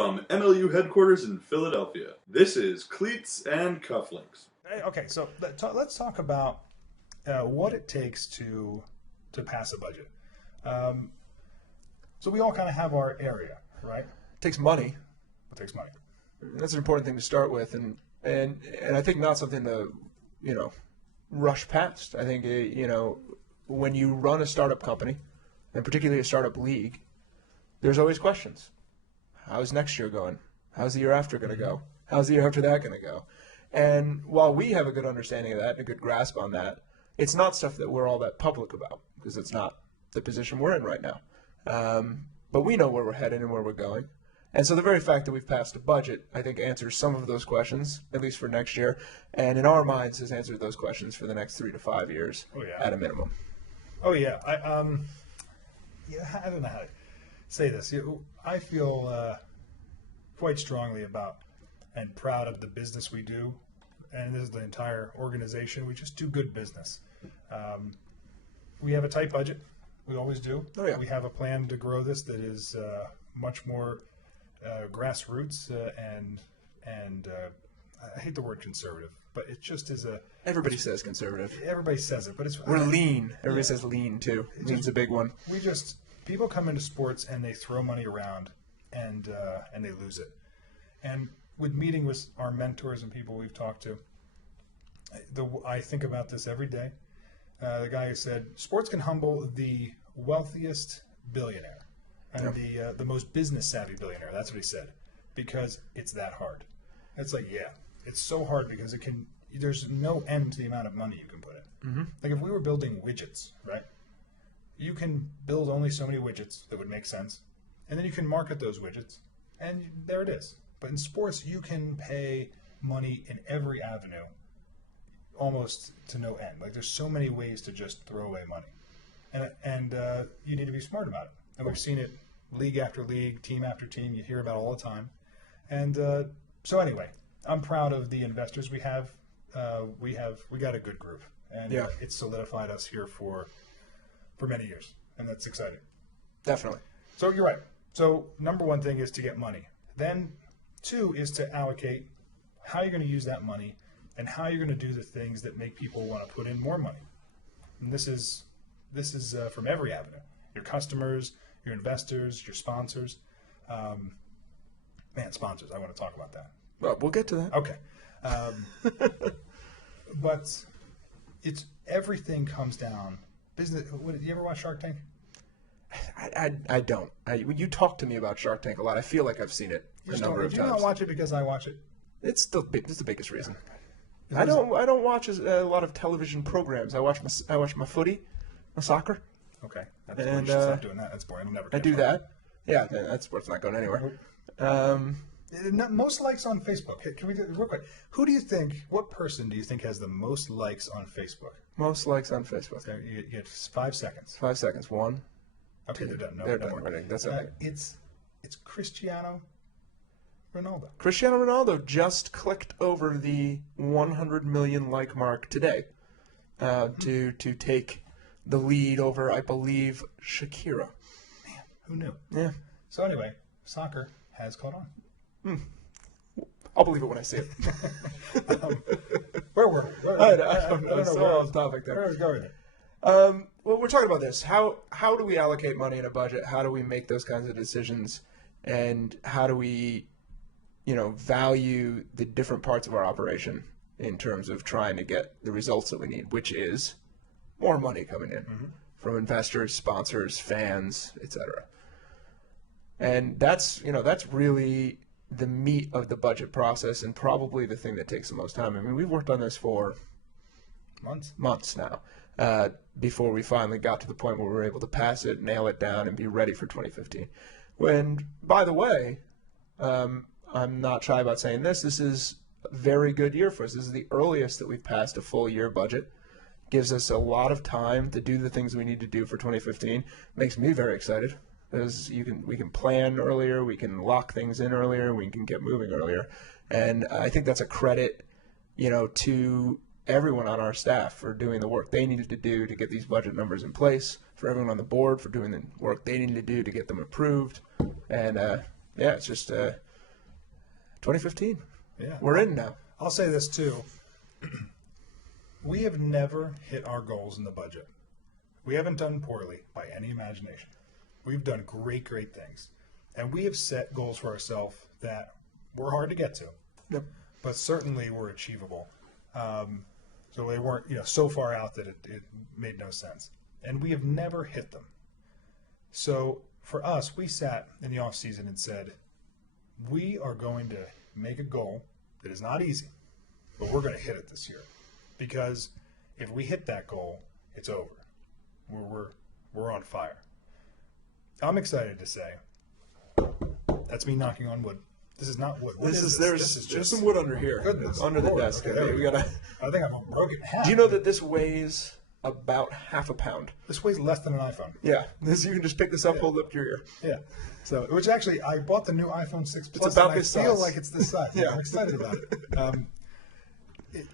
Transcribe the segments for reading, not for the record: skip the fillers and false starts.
from MLU headquarters in Philadelphia, this is Cleats and Cufflinks. Okay, so let's talk about what it takes to pass a budget. So we all kind of have our area, right? It takes money. It takes money. That's an important thing to start with, and I think not something to, rush past. I think, when you run a startup company, and particularly a startup league, there's always questions. How's next year going? How's the year after going to go? How's the year after that going to go? And while we have a good understanding of that and a good grasp on that, it's not stuff that we're all that public about because it's not the position we're in right now. But we know where we're headed and where we're going. And so the very fact that we've passed a budget, I think, answers some of those questions, at least for next year, and in our minds has answered those questions for the next 3 to 5 years at a minimum. Oh, yeah. I don't know how to say this. I feel quite strongly about and proud of the business we do, and this is the entire organization. We just do good business. We have a tight budget. We always do. Oh, yeah. We have a plan to grow this that is much more grassroots and I hate the word conservative, but it just is a. Everybody says conservative. Everybody says it, but it's. We're lean. Everybody says lean too. Lean's a big one. People come into sports and they throw money around, and they lose it. And with meeting with our mentors and people we've talked to, I think about this every day. The guy who said sports can humble the wealthiest billionaire and the most business savvy billionaire. That's what he said, because it's that hard. It's like, yeah, it's so hard because there's no end to the amount of money you can put in. Mm-hmm. Like if we were building widgets, right? You can build only so many widgets that would make sense, and then you can market those widgets, and there it is. But in sports, you can pay money in every avenue, almost to no end. Like there's so many ways to just throw away money, and you need to be smart about it. And we've seen it league after league, team after team. You hear about it all the time. And so anyway, I'm proud of the investors we have. We got a good group, and it's solidified us here for many years, and that's exciting. Definitely. So you're right. So number one thing is to get money. Then 2 is to allocate how you're going to use that money and how you're going to do the things that make people want to put in more money. And this is from every avenue. Your customers, your investors, your sponsors. Sponsors, I want to talk about that. Well, we'll get to that. Okay. But it's everything comes down. Business. You ever watch Shark Tank? I don't. You talk to me about Shark Tank a lot. I feel like I've seen it a number of times. Do you not watch it because I watch it? It's the biggest reason. I don't watch a lot of television programs. I watch my footy, my soccer. Okay. You should stop doing that. That's boring. I do that. Yeah, that sport's not going anywhere. Most likes on Facebook. Can we real quick? What person do you think has the most likes on Facebook? Most likes on Facebook. Okay, you get 5 seconds. 5 seconds. 1. Okay, they're done. No, they're done. That's okay. It's Cristiano Ronaldo. Cristiano Ronaldo just clicked over the 100 million like mark today to take the lead over, I believe, Shakira. Man, who knew? Yeah. So anyway, soccer has caught on. I'll believe it when I see it. Where were we? I don't know. So off topic there. Where was going there? Well, we're talking about this. How do we allocate money in a budget? How do we make those kinds of decisions? And how do we, value the different parts of our operation in terms of trying to get the results that we need, which is more money coming in from investors, sponsors, fans, etc. And that's really the meat of the budget process and probably the thing that takes the most time. I mean, we've worked on this for months now before we finally got to the point where we were able to pass it, nail it down, and be ready for 2015. When, by the way, I'm not shy about saying this is a very good year for us. This is the earliest that we've passed a full year budget. Gives us a lot of time to do the things we need to do for 2015. Makes me very excited because we can plan earlier, we can lock things in earlier, we can get moving earlier, and I think that's a credit, to everyone on our staff for doing the work they needed to do to get these budget numbers in place, for everyone on the board for doing the work they needed to do to get them approved, and it's just 2015. Yeah. We're in now. I'll say this too. We have never hit our goals in the budget. We haven't done poorly by any imagination. We've done great things. And we have set goals for ourselves that were hard to get to. Yep. But certainly were achievable. So they weren't, so far out that it made no sense. And we have never hit them. So for us, we sat in the off season and said, we are going to make a goal that is not easy, but we're going to hit it this year. Because if we hit that goal, it's over. We're on fire. I'm excited to say, that's me knocking on wood. This is not wood. There's some wood under here, under the desk. Okay, we gotta. I think I'm broken half. Do you know that this weighs about half a pound? This weighs less than an iPhone. Yeah, you can just pick this up, hold it up to your ear. Yeah. So, which actually, I bought the new iPhone 6 Plus. It's about and this I feel size. like it's this size. Yeah. I'm excited about it.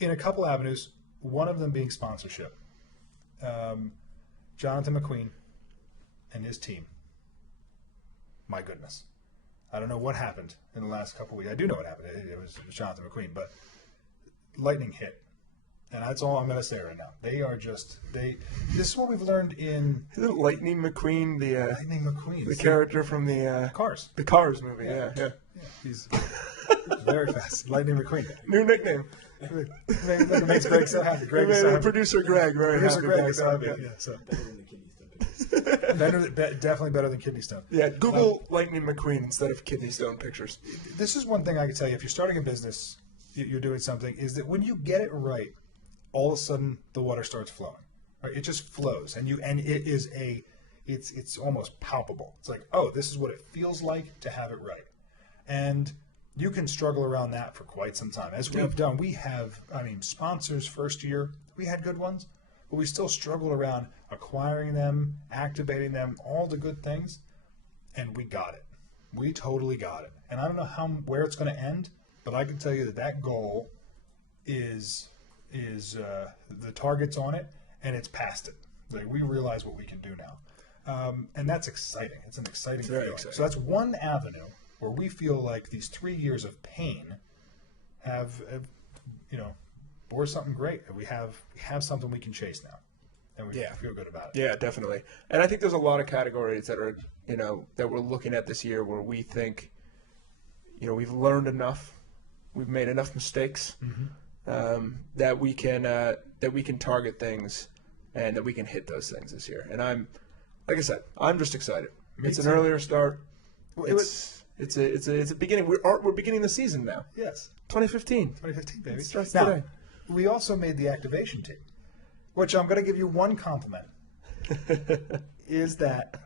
In a couple avenues, one of them being sponsorship. Jonathan McQueen and his team. My goodness. I don't know what happened in the last couple of weeks. I do know what happened. It was Jonathan McQueen, but lightning hit. And that's all I'm going to say right now. They are just this is what we've learned in Isn't Lightning McQueen Lightning McQueen, the character from the Cars movie? Yeah. He's very fast. Lightning McQueen. New nickname. That makes Greg so happy. Greg is so happy. Producer Greg, very Producer happy. Greg is so happy. Yeah, so. Definitely better than kidney stone. Yeah, Google Lightning McQueen instead of kidney stone pictures. This is one thing I can tell you. If you're starting a business, you're doing something, is that when you get it right, all of a sudden the water starts flowing. Right? It just flows, and it is it's almost palpable. It's like, oh, this is what it feels like to have it right, and you can struggle around that for quite some time. As we've done, we have, sponsors first year, we had good ones, but we still struggled around acquiring them, activating them, all the good things, and we got it. We totally got it. And I don't know where it's going to end, but I can tell you that goal is the target's on it, and it's past it. Like, we realize what we can do now. And that's exciting. It's an exciting feeling. Exciting. So that's one avenue where we feel like these 3 years of pain have bore something great. We have something we can chase now, and we feel good about it. Yeah, definitely. And I think there's a lot of categories that are, that we're looking at this year where we think, we've learned enough, we've made enough mistakes, that we can target things, and that we can hit those things this year. And like I said, I'm just excited. It's an earlier start. It's a beginning. We're beginning the season now. Yes. 2015. 2015, baby. It starts Now, today. we also made the activation team, which I'm going to give you one compliment, is that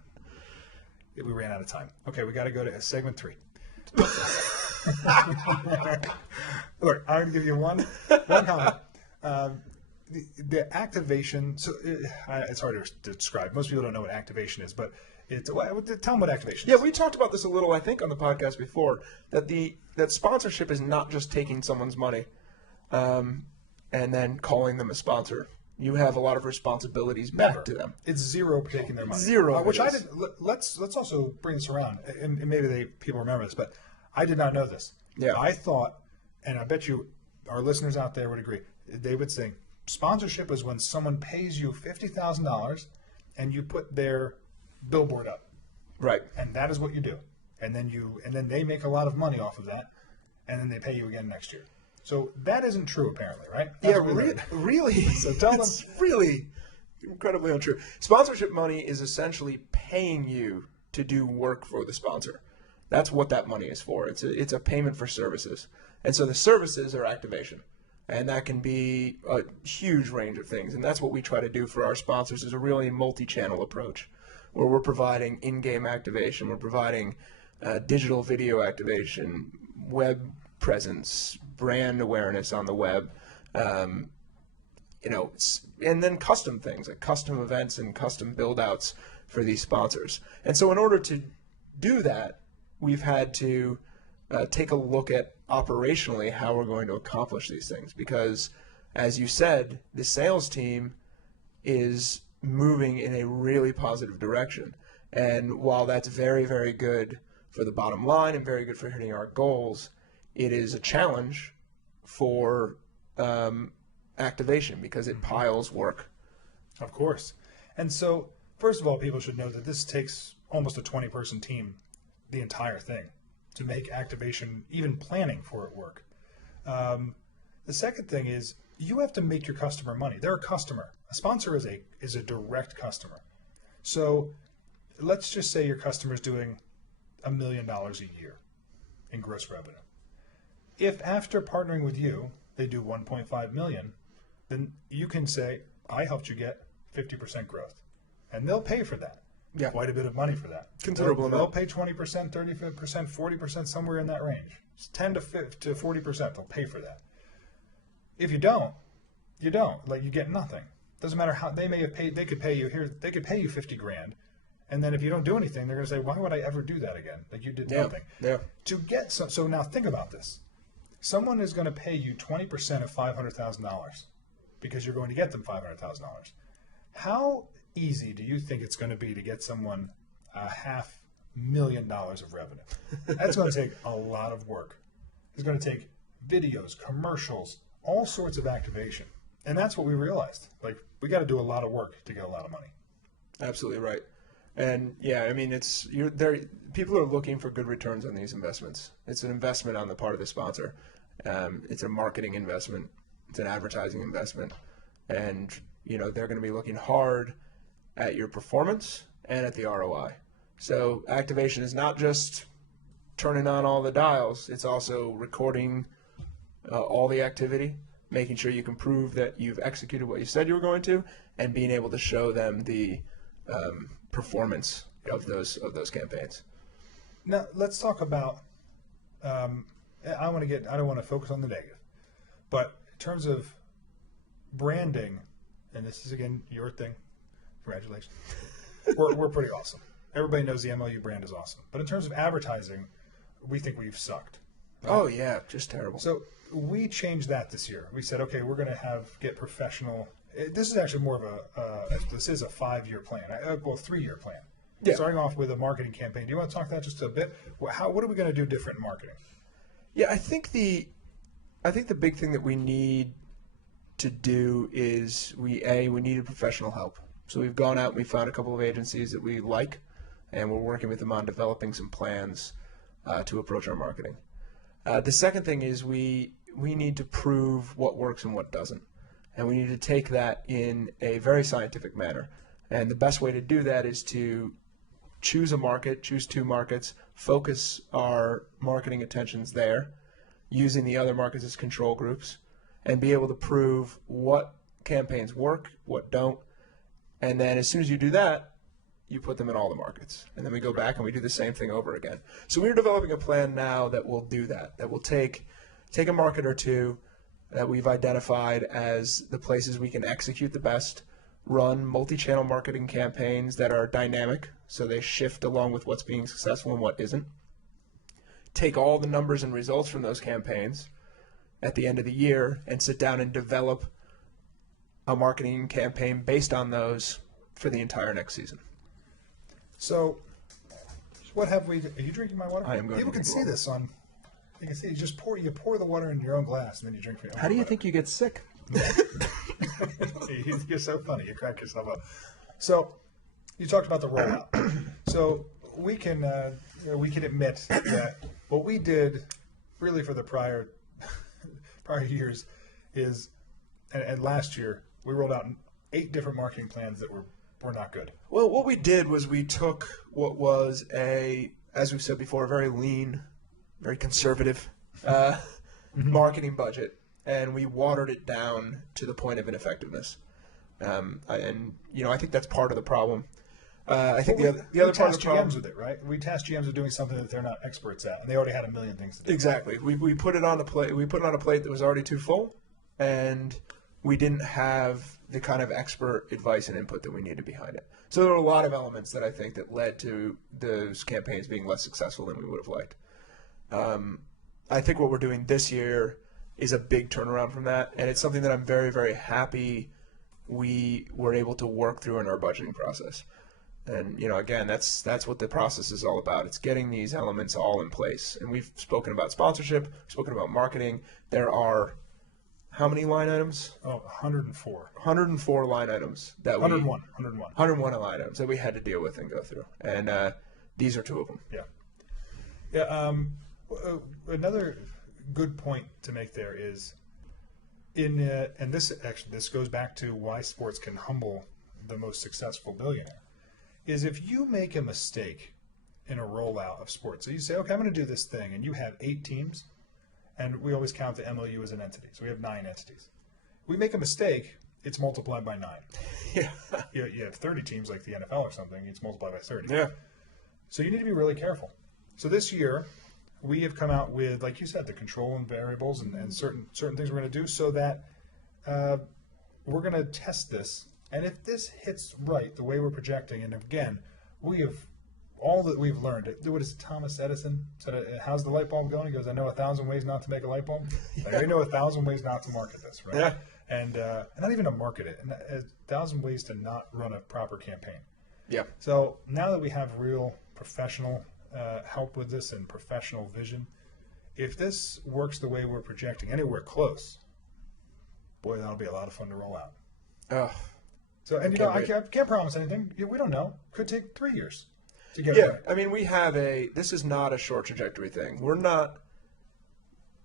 we ran out of time. Okay, we got to go to segment 3. Look, I'm going to give you one comment. The activation, so it's hard to describe. Most people don't know what activation is, but tell them what activation is. Yeah, we talked about this a little, I think, on the podcast before, that sponsorship is not just taking someone's money and then calling them a sponsor. You have a lot of responsibilities back to them. It's zero taking their money. Zero. Which I did. Let's also bring this around, and maybe people remember this, but I did not know this. Yeah. I thought, and I bet you our listeners out there would agree, they would say sponsorship is when someone pays you $50,000 and you put their billboard up. Right. And that is what you do. And then they make a lot of money off of that, and then they pay you again next year. So that isn't true, apparently, right? That's really. So tell them. It's really incredibly untrue. Sponsorship money is essentially paying you to do work for the sponsor. That's what that money is for. It's a payment for services. And so the services are activation. And that can be a huge range of things. And that's what we try to do for our sponsors, is a really multi-channel approach, where we're providing in-game activation, we're providing digital video activation, web presence, brand awareness on the web, and then custom things like custom events and custom build-outs for these sponsors. And so in order to do that, we've had to take a look at operationally how we're going to accomplish these things, because, as you said, the sales team is moving in a really positive direction. And while that's very, very good for the bottom line and very good for hitting our goals, it is a challenge for activation because it piles work. Of course. And so, first of all, people should know that this takes almost a 20-person team, the entire thing, to make activation, even planning for it work. The second thing is you have to make your customer money. They're a customer. A sponsor is a direct customer. So let's just say your customer's doing $1 million a year in gross revenue. If after partnering with you, they do 1.5 million, then you can say, I helped you get 50% growth. And they'll pay for that. Yeah. Quite a bit of money for that. Considerable amount. They'll pay 20%, 30%, 40%, somewhere in that range. It's 10 to 40%. They'll pay for that. If you don't, you don't. Like, you get nothing. Doesn't matter how they may have paid. They could pay you here. They could pay you 50 grand, and then if you don't do anything, they're going to say, "Why would I ever do that again? Like, you did nothing." Yeah. To get so now think about this. Someone is going to pay you 20% of $500,000 because you're going to get them $500,000. How easy do you think it's going to be to get someone $500,000 of revenue? That's going to take a lot of work. It's going to take videos, commercials, all sorts of activation. And that's what we realized. Like, we got to do a lot of work to get a lot of money. Absolutely right. And yeah, I mean, people are looking for good returns on these investments. It's an investment on the part of the sponsor. It's a marketing investment. It's an advertising investment. And, they're going to be looking hard at your performance and at the ROI. So activation is not just turning on all the dials. It's also recording all the activity, making sure you can prove that you've executed what you said you were going to, and being able to show them the performance of those campaigns. Now let's talk about. I don't want to focus on the negative, but in terms of branding, and this is again your thing. Congratulations. We're pretty awesome. Everybody knows the MLU brand is awesome, but in terms of advertising, we think we've sucked. Right? Oh yeah, just terrible. So we changed that this year. We said, okay, we're going to get professional. This is actually more of this is a 5-year plan. 3-year plan. Yeah. Starting off with a marketing campaign. Do you want to talk that just a bit? What are we going to do different in marketing? Yeah, I think the big thing that we need to do is we needed professional help. So we've gone out and we found a couple of agencies that we like, and we're working with them on developing some plans to approach our marketing. The second thing is we need to prove what works and what doesn't. And we need to take that in a very scientific manner. And the best way to do that is to choose a market, choose 2 markets, focus our marketing attentions there, using the other markets as control groups, and be able to prove what campaigns work, what don't. And then as soon as you do that, you put them in all the markets. And then we go back and we do the same thing over again. So we're developing a plan now that will do that will take a market or 2 that we've identified as the places we can execute the best, run multi-channel marketing campaigns that are dynamic, so they shift along with what's being successful and what isn't. Take all the numbers and results from those campaigns at the end of the year and sit down and develop a marketing campaign based on those for the entire next season. So, what have we? Are you drinking my water? I am going. People can see this on. You can see. You pour the water in your own glass and then you drink from your own. How do you think you get sick? You're so funny. You crack yourself up. So, you talked about the rollout. So we can admit that what we did really for the prior years is, and last year we rolled out 8 different marketing plans that were not good. Well, what we did was we took what was as we've said before, a very lean, very conservative marketing budget, and we watered it down to the point of ineffectiveness. I think that's part of the problem. I think the other part of the problem GMs with it, right? We tasked GMs with doing something that they're not experts at, and they already had a million things to do. Exactly. We put it on a plate. We put it on a plate that was already too full, and we didn't have the kind of expert advice and input that we needed behind it. So there were a lot of elements that I think that led to those campaigns being less successful than we would have liked. I think what we're doing this year is a big turnaround from that, and it's something that I'm very, very happy we were able to work through in our budgeting process. And, again, that's what the process is all about. It's getting these elements all in place. And we've spoken about sponsorship, we've spoken about marketing. There are how many line items? 104. 104 line items that 101. 101 line items that we had to deal with and go through. And these are 2 of them. Yeah. Yeah. Another good point to make there is and this goes back to why sports can humble the most successful billionaire, is if you make a mistake in a rollout of sports. So you say, okay, I'm going to do this thing, and you have 8 teams, and we always count the MLU as an entity. So we have 9 entities. We make a mistake, it's multiplied by 9. Yeah. You have 30 teams like the NFL or something, it's multiplied by 30. Yeah. So you need to be really careful. So this year, we have come out with, like you said, the control and variables and certain things we're going to do so that we're going to test this. And if this hits right the way we're projecting, and again, we have all that we've learned. What is it, Thomas Edison said, how's the light bulb going? He goes, I know 1,000 ways not to make a light bulb. Like, I know 1,000 ways not to market this, right? Yeah. And not even to market it, and 1,000 ways to not run a proper campaign. Yeah. So now that we have real professional help with this and professional vision, if this works the way we're projecting, anywhere close, boy, that'll be a lot of fun to roll out. Oh. So, and I can't promise anything. We don't know. Could take 3 years to get Yeah, right. I mean, this is not a short trajectory thing. We're not,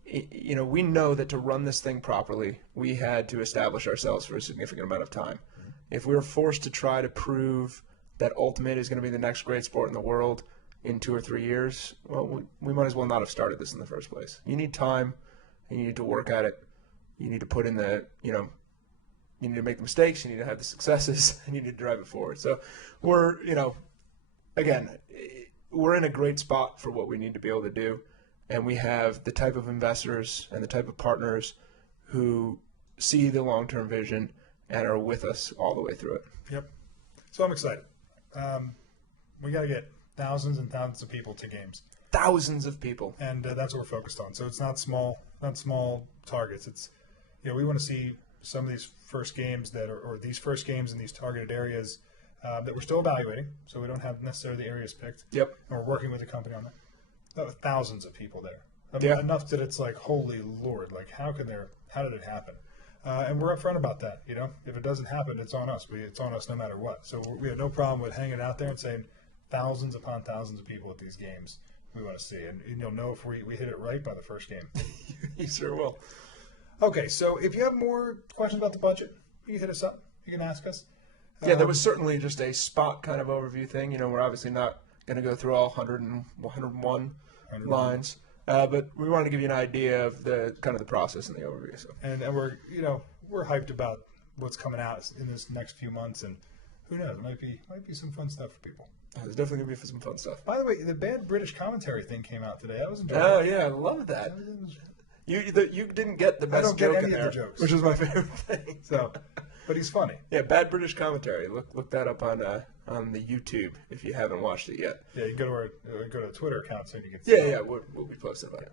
we know that to run this thing properly, we had to establish ourselves for a significant amount of time. If we were forced to try to prove that Ultimate is going to be the next great sport in the world in 2 or 3 years, well, we might as well not have started this in the first place. You need time, and you need to work at it. You need to put in you need to make the mistakes, you need to have the successes, and you need to drive it forward. So we're, again, we're in a great spot for what we need to be able to do, and we have the type of investors and the type of partners who see the long-term vision and are with us all the way through it. Yep. So I'm excited. We got to get thousands and thousands of people to games. Thousands of people. And that's what we're focused on. So it's not small targets. It's, we want to see some of these first games or these first games in these targeted areas that we're still evaluating. So we don't have necessarily the areas picked. Yep. And we're working with the company on that. Thousands of people there. Yeah. Enough that it's like, holy Lord, like how did it happen? And we're upfront about that. If it doesn't happen, it's on us. It's on us no matter what. So we have no problem with hanging out there and saying thousands upon thousands of people at these games we want to see. And you'll know if we hit it right by the first game. You sure will. Okay, so if you have more questions about the budget, you can hit us up. You can ask us. Yeah, that was certainly just a spot kind of overview thing. We're obviously not going to go through all 101 lines, but we wanted to give you an idea of the kind of the process and the overview. So. And we're hyped about what's coming out in this next few months, and who knows, it might be some fun stuff for people. There's definitely going to be some fun stuff. By the way, the bad British commentary thing came out today. That was enjoyable. Oh yeah, I love that. You didn't get the best joke in there, which is my favorite thing. So, but he's funny. Yeah, bad British commentary. Look that up on the YouTube if you haven't watched it yet. Yeah, you go to our Twitter account so you can. Yeah, we'll be posting about it.